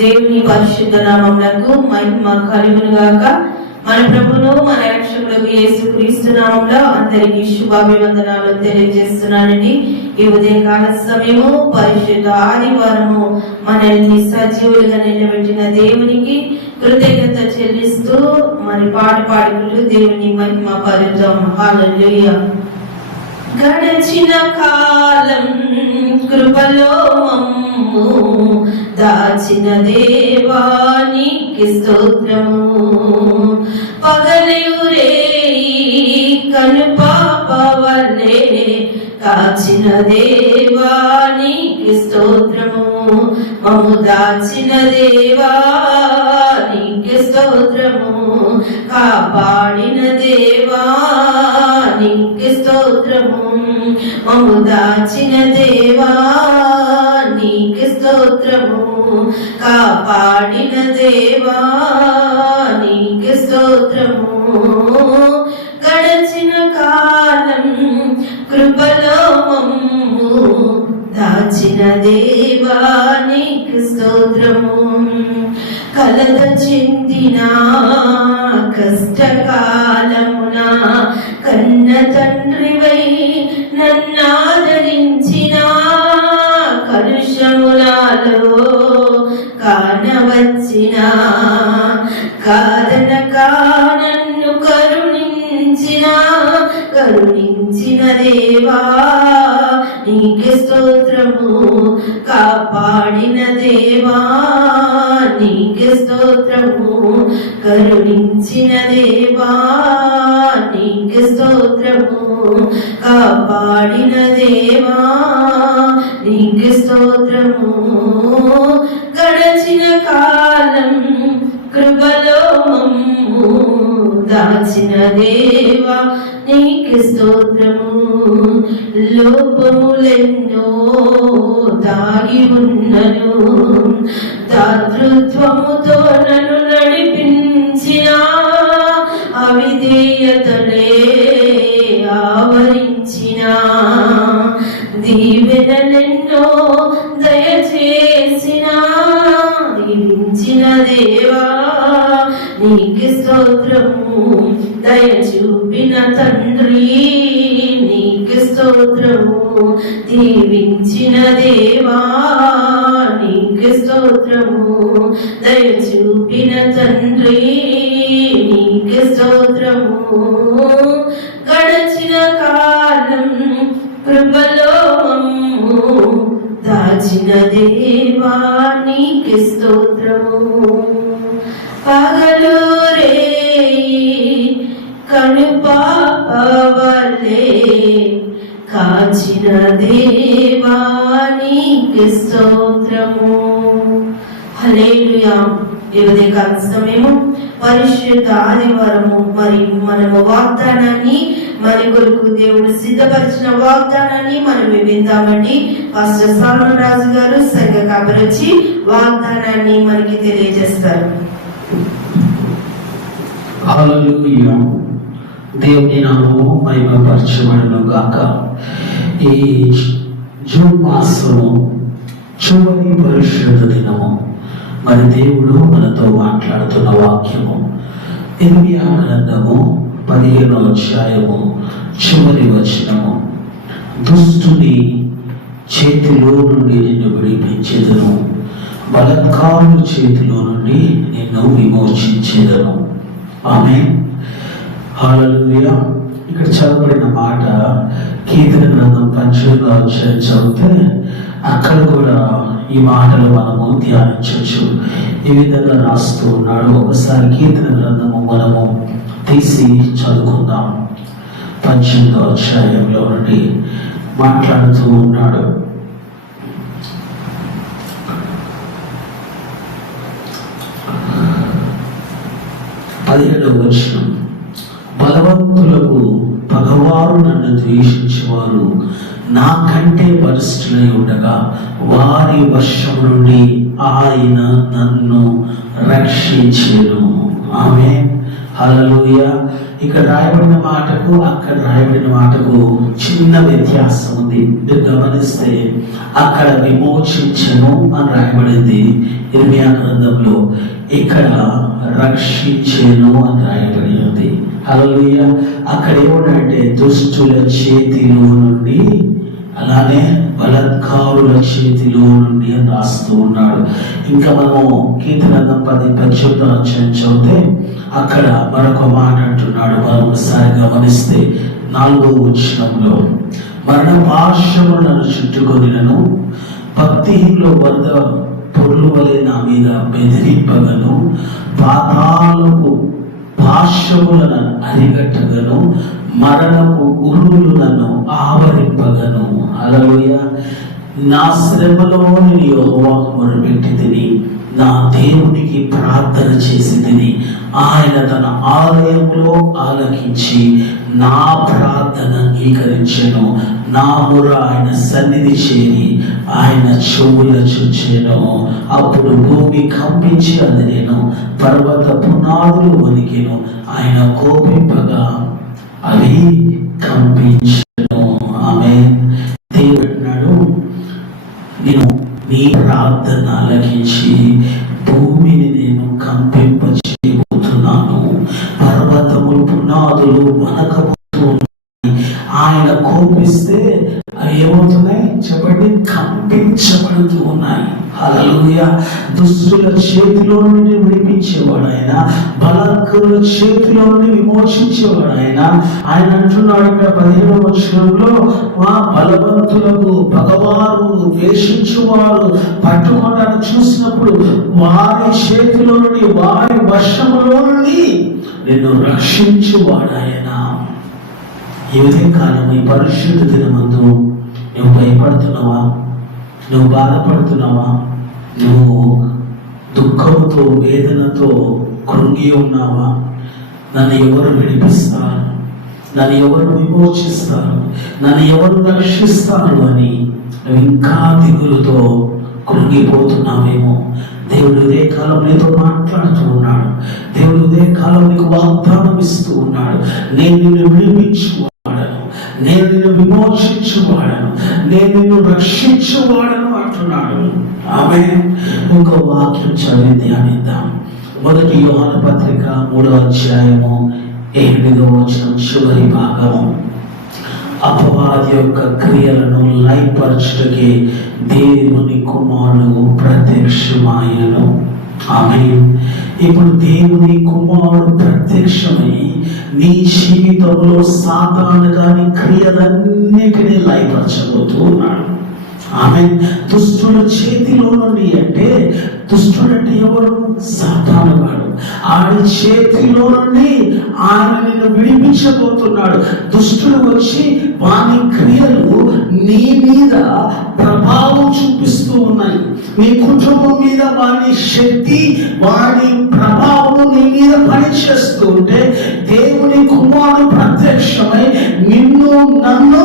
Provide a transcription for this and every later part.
దేవుని పరిశుద్ధ నామమునకు మహిమ కలుగును గాక. మన ప్రభువును మన రక్షకుడు యేసుక్రీస్తు నామములో అందరికీ శుభాభివందనాలు తెలియజేస్తున్నానండి. ఈ ఉదయకాల సమయము పరిశుద్ధ ఆదివారము మనల్ని సజీవులుగా నిలబెట్టిన దేవునికి కృతజ్ఞత చెల్లిస్తూ మరి పాట పాడుకుంటూ దేవుని మహిమ పరుద్దాం. హల్లెలూయా. గడచిన కాలం కృపలో మమ్ము దాచిన దేవానికి స్తోత్రము. పగలయురే కనుపాప వల్లే కాచిన దేవానికి స్తోత్రము. మమ్ము దాచిన దేవానికి స్తోత్రము. కాపాడిన దేవానికి స్తోత్రము. మమ్ము దాచిన దేవానికి స్తోత్రము. కాపాడిన దేవానికి స్తోత్రము. గడచిన కాలం కృపలో మమ్ము దాచిన దేవానికి స్తోత్రము. కలత చెందిన కష్టకాలమున కన్న తండ్రివై నన్నాదరించిన కలుషమునాలో కానవచ్చిన కాదనక నన్ను కరుణించిన దేవా నీకే స్తోత్రము. కాపాడిన దేవా నీకే స్తోత్రము. కరుణించిన దేవా నీకే స్తోత్రము. కాపాడిన దేవా నీకే స్తోత్రము. గడచిన కాలం కృపలో మమ్ము దాచిన దేవా నీకే స్తోత్రము. లోపములెన్నో దాగి ఉన్నను దాతృత్వముతో నన్ను నడిపించిన అవిధేయతలే ఆవరించిన దీవెనలెన్నో దయచేసిన దీవించిన దేవా నీకే స్తోత్రము. దయ చూపిన తండ్రి నీకే స్తోత్రము. దీవించిన దేవా నీకే స్తోత్రము. దయ చూపిన తండ్రి నీకే స్తోత్రము. గడచిన కాలం కృపలో మమ్ము దాచిన దేవా నీకే స్తోత్రము. పగలు రే కనుపాప వల్లే కాచిన దేవా నీకే స్తోత్రము. హల్లెలూయా. ఈ ఉదయకాల సమయము పరిశుద్ధ ఆదివారము. మరి మనము వాగ్దానాన్ని మన కొరకు దేవుడు సిద్ధపరిచిన వాగ్దానాన్ని మనం విందామండి. పాస్టర్ సాల్మన్ రాజు గారు సంఘ కాపరొచ్చి వాగ్దానాన్ని మనకి తెలియజేస్తారు. హల్లెలూయా. దేవుని నామము మహిమపరచబడును గాక. ఈ జూన్ మాసము చివరి పరిశుద్ధ దినము. మరి దేవుడు మనతో మాట్లాడుతున్న వాక్యము ఇర్మియా గ్రంథము 15వ అధ్యాయము చివరి వచనము. దుష్టుని చేతిలో నుండి నిన్ను విడిపించెదను, బలత్కారుల చేతిలో నుండి నిన్ను విమోచించెదను. ఆమేన్. హల్లెలూయా. ఇక్కడ చదవబడిన మాట కీర్తన గ్రంథం 18వ అధ్యాయం చదివితే అక్కడ కూడా ఈ మాటలు మనము ధ్యానించవచ్చు. ఈ విధంగా రాస్తూ ఉన్నాడు. ఒకసారి కీర్తన గ్రంథము మనము తీసి చదువుకుందాం. 18వ అధ్యాయంలో నుండి మాట్లాడుతూ ఉన్నాడు. పదిహేడవ వచనం. బలవంతులకు పగవారు నన్ను ద్వేషించేవారు నాకంటే బలిష్ఠులై ఉండగా వారి వర్షం నుండి ఆయన నన్ను రక్షించెను. ఆమేన్. హల్లెలూయా. ఇక్కడ రాయబడిన మాటకు అక్కడ రాయబడిన మాటకు చిన్న వ్యత్యాసం ఉంది. మీరు గమనిస్తే అక్కడ విమోచించను అని రాయబడింది ఇర్మియా గ్రంథంలో, ఇక్కడ రక్షించెను అని రాయబడి ఉంది. హల్లెలూయా. అక్కడ ఏమంటే దుష్టుల చేతిలో నుండి, అలానే బలత్కారుల చేతిలో నుండి అని రాస్తూ ఉన్నాడు. ఇంకా మనము కీర్తన 10:18 చదివితే అక్కడ మరొక మాట అంటున్నాడు. మరొకసారి గమనిస్తే 4వ వచనంలో, మరణ పాశములు నన్ను చుట్టుకొనినను, భక్తిహీనుల వద్ద పొర్లు వలె నా మీద బెదిరింపగను, పాతాళపు పాశములను అరిగట్టగను, మరణపు ఉరుములు నన్ను ఆవరింపగను. హల్లెలూయా. నా శ్రమలో నేను యెహోవాకు మొరపెట్టి తిని, నా దేవునికి ప్రార్థన చేసి తిని, ఆయన తన ఆలయంలో ఆలకించి నా ప్రార్థన అంగీకరించెను. నా మొర ఆయన సన్నిధి చేరి ఆయన చెవుల చుచ్చెను. అప్పుడు భూమి కంపించి అదిరెను, పర్వత పునాదులు వణికెను. ఆయన కోపింపగా అవి కంపించెను. ఆమేన్. దేవుడు అన్నాడు, నేను నీ ప్రార్థన ఆలకించి భూమిని నేను కంపింప చేయబోతున్నాను. పర్వతములు పునాదులు వణకబోతున్నాయి. ఆయన కోపిస్తే అవి ఏమవుతున్నాయి చెప్పండి? కంపించబడుతూ ఉన్నాయి. హల్లెలూయా. దుష్టుల చేతిలో నుండి విడిపించేవాడు ఆయన, బలత్కారుల చేతిలో నుండి విమోచించేవాడు ఆయన. ఆయన అంటున్నాడు ఇక్కడ 15వ వచనంలో, మా బలవంతులకు పగవారు ద్వేషించువారు పట్టుకోవడాన్ని చూసినప్పుడు వారి చేతిలో నుండి, వారి వశములో నుండి నిన్ను రక్షించువాడు ఆయన. ఈ కాలం ఈ పరిశుద్ధ దినమందు నువ్వు భయపడుతున్నావా? నువ్వు బాధపడుతున్నావా? నువ్వు దుఃఖంతో వేదనతో కృంగి ఉన్నావా? నన్ను ఎవరు విడిపిస్తారు, నన్ను ఎవరు విమోచిస్తారు, నన్ను ఎవరు రక్షిస్తారు అని నువ్వు ఇంకా దిగులుతో కృంగిపోతున్నావేమో. దేవుడు ఇదే కాలం నీతో మాట్లాడుతూ ఉన్నాడు. దేవుడు ఇదే కాలం నీకు వాగ్దానం ఇస్తూ ఉన్నాడు. నేను నిన్ను విడిపించువాడను, నేను నిన్ను విమోచించువాడను, నేను నిన్ను రక్షించువాడను అంటున్నాడు. ఆమేన్. ఇంకో వాక్యం చదివి ధ్యానిద్దాం. 1 యోహాను పత్రిక 3వ అధ్యాయము 8వ వచనం చివరి భాగము. అపవాది యొక్క క్రియలను లయపరచుటకే దేవుని కుమారుడు ప్రత్యక్షమాయను. ఆమేన్. ఇప్పుడు దేవుని కుమారుడు ప్రత్యక్షమై నీ జీవితంలో సాతాను కాని క్రియలన్నిటినీ లయపరచబోతూ ఉన్నాడు. ఆమేన్. దుష్టుల చేతిలో నుండి అంటే, దుష్టుడంటే ఎవరు? సాతాను వాడు. ఆయన చేతిలో నుండి ఆయన నిన్ను విడిపించబోతున్నాడు. దుష్టుడు వచ్చి వాని క్రియలు నీ మీద ప్రభావం చూపిస్తూ ఉన్నాయి. నీ కుటుంబం మీద వాని శక్తి, వాని ప్రభావం నీ మీద పనిచేస్తూ ఉంటే, దేవుని కుమారుడు ప్రత్యక్షమై నిన్ను నన్ను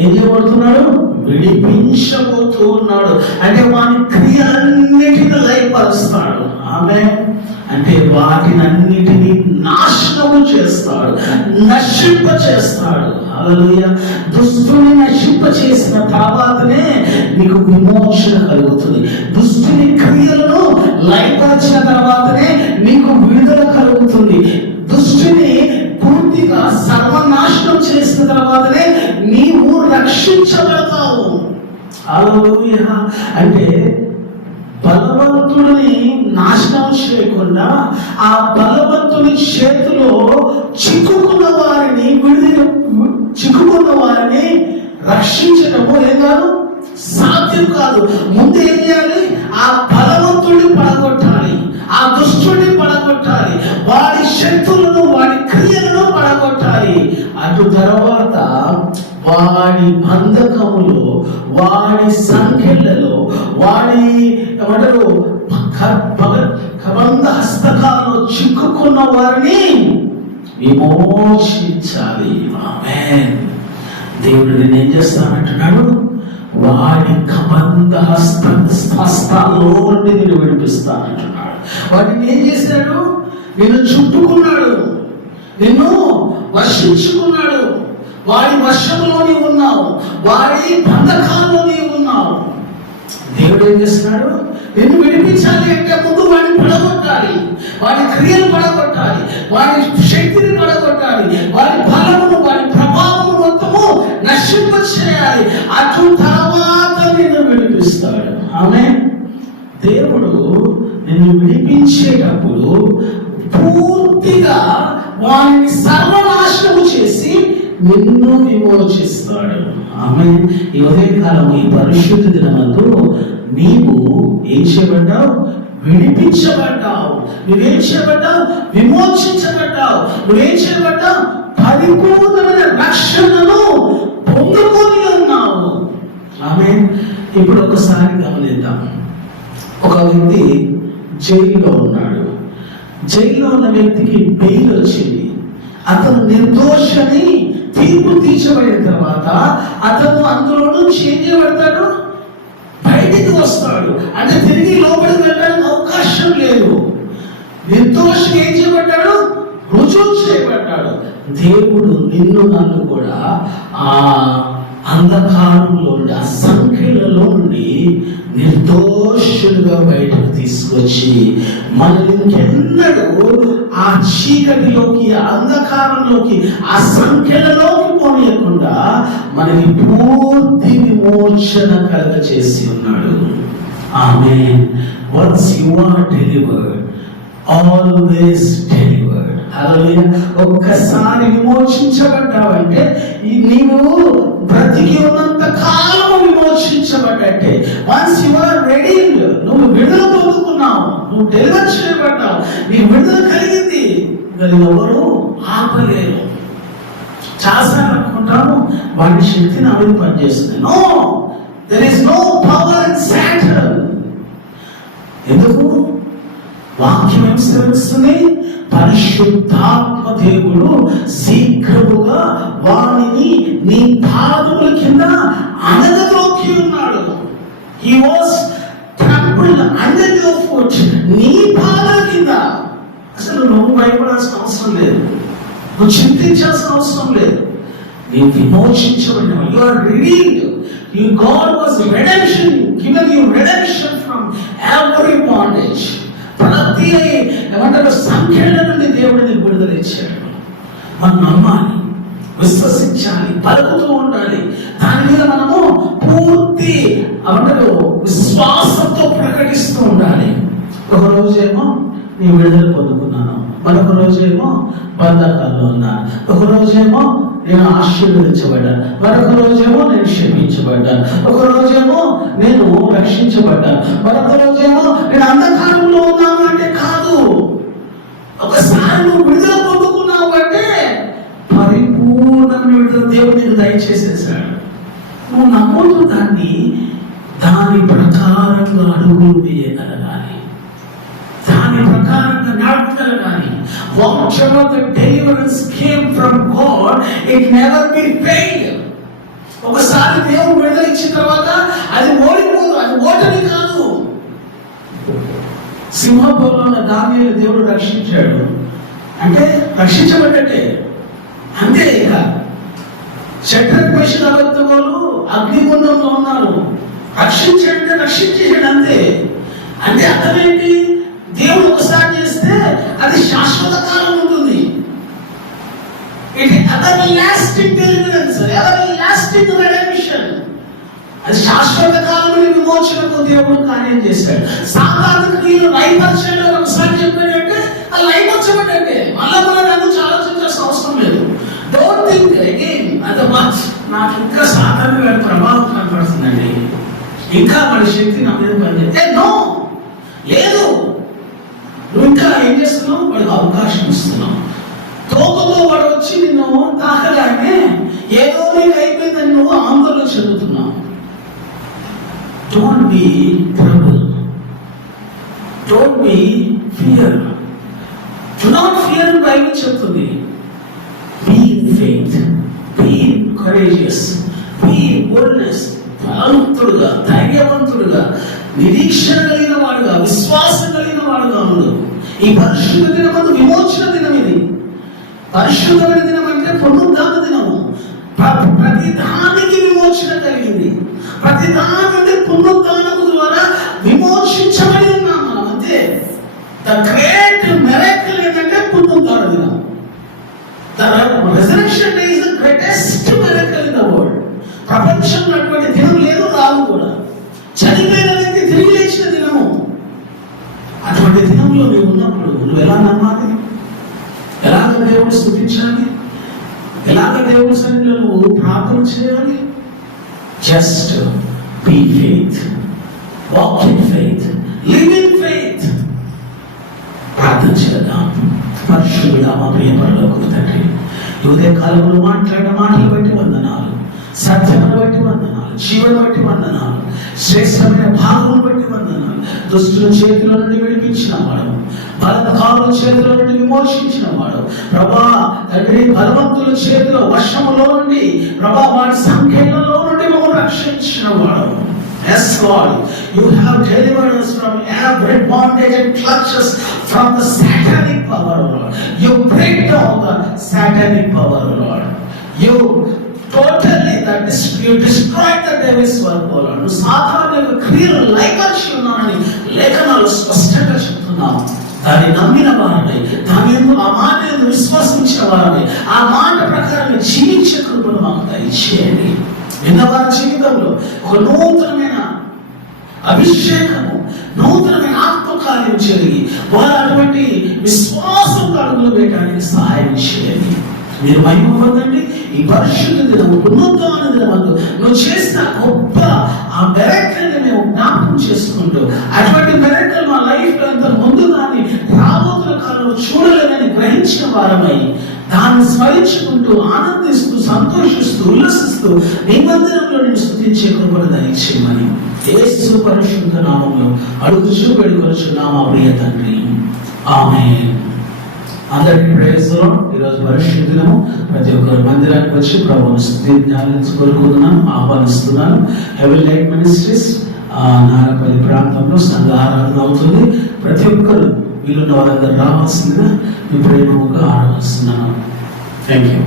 ఏం చేయబడుతున్నాడు? విడిపించబోతూ ఉన్నాడు. అంటే వాని క్రియలన్నిటిని లయపరుస్తాడు. ఆమె అంటే వాటినన్నిటినీ నాశనము చేస్తాడు, నశింప చేస్తాడు. హల్లెలూయా. దుష్టుని నశింప చేసిన తర్వాతనే నీకు విమోచన కలుగుతుంది. దుష్టుని క్రియలను లయపరిచిన తర్వాతనే నీకు విడుదల కలుగుతుంది. దుష్టుని పూర్తిగా సర్వనాశనం చేసిన తర్వాతనే నీవు రక్షించబడతావు. హల్లెలూయా. అంటే బలవంతుడిని నాశనం చేయకుండా ఆ బలవంతుని చేతిలో చిక్కుకున్న వారిని రక్షించడము ఏం కాదు, సాధ్యం కాదు. ముందు ఏం చేయాలి? ఆ బలవంతుడిని పడగొట్టాలి, ఆ దుష్టుడిని పడగొట్టాలి, వాడి శక్తులను, వాడి క్రియలను పడగొట్టాలి. అటు తర్వాత వాడి బంధకములో, వాడి సంఖ్యలలో, వాడి ఏమంటారు కబంధ హస్తకాలలో చిక్కుకున్న వారిని విమోచించాలి. ఆమేన్. దేవుడు నేను ఏం చేస్తానంటున్నాడు? వాడి కబంధ హస్తాల్లో నుండి నేను విడిపిస్తానంటున్నాడు. వాడిని ఏం చేశాడు? నేను చుట్టుకున్నాడు. నిన్ను వర్షించుకున్నాడు, వాడి వర్షంలో నీవు ఉన్నావు, వాడి బంధకాల్లో నీవు ఉన్నావు. దేవుడు ఏం చేస్తున్నాడు? నిన్ను విడిపించాలి అంటే ముందు వాడిని పడగొట్టాలి, వాడి క్రియలు పడగొట్టాలి, వాడి శక్తిని పడగొట్టాలి, వాడి బలమును, వాడి ప్రభావం మొత్తము నశింపచేయాలి. అటు తర్వాత నిన్ను విడిపిస్తాడు. ఆమేన్. దేవుడు నిన్ను విడిపించేటప్పుడు పూర్తిగా వారిని సర్వనాశనము చేసి నిన్ను విమోచిస్తాడు. ఆమేన్. ఈ ఉదయకాలం ఈ పరిశుద్ధ దినమందు నీవు ఏం చేయబడ్డావు? విడిపించబడ్డావు. నువ్వేం చేయబడ్డావు? విమోచించబడ్డావు. నువ్వేం చేయబడ్డావు? పరిపూర్ణమైన రక్షణను పొందుకొని ఉన్నావు. ఆమేన్. ఇప్పుడు ఒకసారి గమనిద్దాం. ఒక వ్యక్తి జైల్లో ఉన్నాడు. జైల్లో ఉన్న వ్యక్తికి బెయిల్ వచ్చింది. అతను నిర్దోషని తీర్పు తీర్చబడిన తర్వాత అతను అందులో నుంచి ఏం చేయబడతాడు? బయటికి వస్తాడు. అంటే తిరిగి లోపలికి వెళ్ళడానికి అవకాశం లేదు. నిర్దోషి ఏం చేయబడ్డాడు? రుజువు చేయబడ్డాడు. దేవుడు నిన్ను నన్ను కూడా ఆ అంధకారంలో నుండి, ఆ సంఖ్యలలో నుండి నిర్దోషులుగా బయటకు తీసుకొచ్చి మనల్ని ఇంకెన్నడూ ఆ చీకటిలోకి, ఆ అంధకారంలోకి, ఆ సంఖ్యలలోకి పోనీయకుండా మనకి పూర్తి విమోచన కలగచేసి ఉన్నాడు. ఆమేన్. Once you are delivered, always delivered. హల్లెలూయా. ఒక్కసారి విమోచించబడ్డావంటే నీవు బ్రతికి ఉన్నంత కాలం విమోచించబడ్డట్టే. వన్స్ యు ఆర్ రెడీ, నువ్వు విడుదల పొందుకున్నావు, నువ్వు డెలివర్ చేయబడ్డావు, నీ విడుదల కలిగింది. మరి ఎవరు ఆపలేరు. చాలాసార్లు అనుకుంటాము వాడి శక్తి నా మీద పనిచేస్తుంది. No, there is no power in Saturn. ఎందుకు? వాక్యం ఏం సెలవిస్తుంది? పరిశుద్ధాత్మ దేవుడు శీఘ్రముగా వాణిని నీ పాదముల కింద అనగదొక్కి ఉన్నాడు. He was trampled under your foot. నీ పాదాల కింద. అసలు నువ్వు భయపడాల్సిన అవసరం లేదు, నువ్వు చింతించాల్సిన అవసరం లేదు. నీవు విమోచించబడిన, you are redeemed. You, God was redemption, given you redemption from every bondage. ప్రతి ఏమంటారు సంఖ్యల నుండి దేవుడిని విడుదల ఇచ్చాడు. మనం నమ్మాలి, విశ్వసించాలి, పలుకుతూ ఉండాలి. దాని మీద మనము పూర్తి ఏమంటారు విశ్వాసంతో ప్రకటిస్తూ ఉండాలి. ఒక రోజేమో నీ విడుదల పొందుకున్నాను, మరొక రోజేమో బంధకాల్లో ఉన్నాను, ఒక రోజేమో నేను ఆశీర్వదించబడ్డాను, మరొక రోజేమో నేను క్షమించబడ్డాను, ఒక రోజేమో నేను రక్షించబడ్డాను, మరొక రోజేమో నేను అంధకారంలో ఉన్నాను. అంటే కాదు, ఒకసారి నువ్వు విడుదల పొందుకున్నావు అంటే పరిపూర్ణమైన విడుదల దేవుడు నీకు దయచేసేసాడు. నువ్వు నమ్ముతూ దాని ప్రకారంగా అడుగులు వేయగలగాలి, దాని ప్రకారంగా నడపగలగాలి. Whatever the deliverance came from God, it never be failed. ఒకసారి దేవుడు విడుదల ఇచ్చిన తర్వాత అది ఓడిపోదు, అది ఓటమి కాదు. సింహపురంలో ఉన్న దానియేలు దేవుడు రక్షించాడు అంటే రక్షించబడ్డట్టే, అంతే. ఇక షడ్రక్ మేషక్ అబేద్నెగోలు అగ్నిగుండంలో ఉన్నారు, రక్షించాడంటే రక్షించేసాడు, అంతే. అంటే అర్థం ఏంటి? దేవుడు ఒకసారి చేస్తే అది శాశ్వత కాలం ఉంటుంది. everlasting deliverance, everlasting redemption. అది శాశ్వత కాలమైన విమోచనతో దేవుడు కార్యం చేశాడు. సాధారణ క్రియలు లైఫర్షన్లో ఒకసారి చెప్పాడంటే ఆ లైఫర్చబడ్డంటే మళ్ళా దాని గురించి ఆలోచించాల్సిన అవసరం లేదు. డోంట్ థింక్ అగైన్ అదమ్మా నాకు ఇంకా సాధారణ ప్రభావం కనపడుతుందండి, ఇంకా మన శక్తి నా మీద పనిచేస్తే నో లేదు. నువ్వు ఇంకా ఏం చేస్తున్నావు? వాడికి అవకాశం ఇస్తున్నావు. తోకతో వాడు వచ్చి నిన్ను తాకగానే ఏదో నీకు అయిపోయిందని నువ్వు ఆందోళన చెందుతున్నావు. Don't be troubled. Don't be fear. Do not fear అని బైబిల్ చెప్తుంది. Be in faith. Be courageous. Be in boldness. బలవంతుడుగా, ధైర్యవంతుడుగా, నిరీక్షణ కలిగిన వాడుగా, విశ్వాసం కలిగిన వాడుగా ఉండు. ఈ పరిశుద్ధ దినమందు విమోచన దినం ఇది. పరిశుద్ధమైన దినం అంటే పునరుద్ధాన దినము. ప్రతి దానికి విమోచన కలిగింది. ప్రతి దాని పునరుద్ధానము ద్వారా విమోచించబడి ఉన్నాం మనం. అంతే. ద గ్రేట్ మిరకిల్ ఏంటంటే పునరుద్ధాన దినం. The resurrection day is the greatest miracle in the world. ప్రపంచంలో అటువంటి దినం లేదు, రాదు కూడా. చనిపోయిన వ్యక్తి తిరిగి లేచిన దినము. అటువంటి దినంలో నువ్వు ఉన్నప్పుడు నువ్వు ఎలా నమ్మాలి? ఎలాగ దేవుడు స్తుతించాలి? ఎలాగ దేవుడి సన్నిధిలో నువ్వు ప్రార్థన చేయాలి? Just be faith, walk in faith, live in faith. ప్రార్థన చేద్దాం. పరిశుద్ధుడా మా ప్రియ పరలోకపు తండ్రి, ఈ ఉదయ కాలంలో మాట్లాడిన మాటలు బట్టి వందనాలు, సత్యమును బట్టి వందనాలు, జీవను బట్టి వందనాలు, శ్రేష్టమైన భాగమును బట్టి వందనాలు. దుష్టుల చేతిలో నుండి విడిపించిన వాడు, బలకారుల చేతిలో నుండి విమోచించిన వాడు ప్రభా తండ్రి, బలవంతుల చేతిలో వర్షములో నుండి ప్రభా వాడి సంఖ్యలలో నుండి మమ్మల్ని రక్షించిన వాడు. Yes, Lord, you have delivered us from every bondage and clutches from the satanic power, Lord. You break down the satanic power, Lord. You totally you destroyed the devil's work, Lord. You సాతాను యొక్క క్రియలు లయపరిచి ఉన్నానని లేఖనాలు స్పష్టంగా చెప్తున్నావు. దాన్ని నమ్మిన వారని, దాని యందు ఆ మాట యందు విశ్వసించిన వారని, ఆ మాట ప్రకారం జీవించే కృపను మాకు దయచేయండి. విన్నవారి జీవితంలో ఒక నూతనమైన అభిషేకము, నూతనమైన ఆత్మకార్యం జరిగి వారు అటువంటి విశ్వాసం అడుగులు పెట్టడానికి సహాయం చేయండి. మీరు మహిమ పొందండి. ఈ పరిశుద్ధ దినము, పునరుద్ధాన దినమందు నువ్వు చేసిన గొప్ప ఆ మెరకల్ని మేము జ్ఞాపకం చేసుకుంటూ, అటువంటి మెరకల్ మా లైఫ్ లో ఇంత ముందు కానీ రాబోతున్న కాలంలో చూడలేదని గ్రహించిన వారమై దాన్ని స్మరించుకుంటూ ఆనందిస్తూ సంతోషిస్తూ ఉల్లసిస్తూ నీ మందిరంలో నేను స్తుతించే కృపను దయచేయమని యేసు పరిశుద్ధ నామములో అడుగుచూ వేడుకొనుచున్నాము మా ప్రియ తండ్రి. ఆమేన్. అందరికీ ప్రైజ్ ది లార్డ్. ఈరోజు పరిశుద్ధ దినము. ప్రతి ఒక్కరు మందిరానికి వచ్చి ప్రభువును స్తుతించాలని ఆహ్వానిస్తున్నాను. హెవెన్ లైట్ మినిస్ట్రీస్ నారపల్లి ప్రాంతంలో సంఘ ఆరాధన అవుతుంది. ప్రతి ఒక్కరు వీళ్ళున్న వాళ్ళందరూ రావాల్సిందిగా మీ ప్రేమగా ఆరాధిస్తున్నాను. Thank you.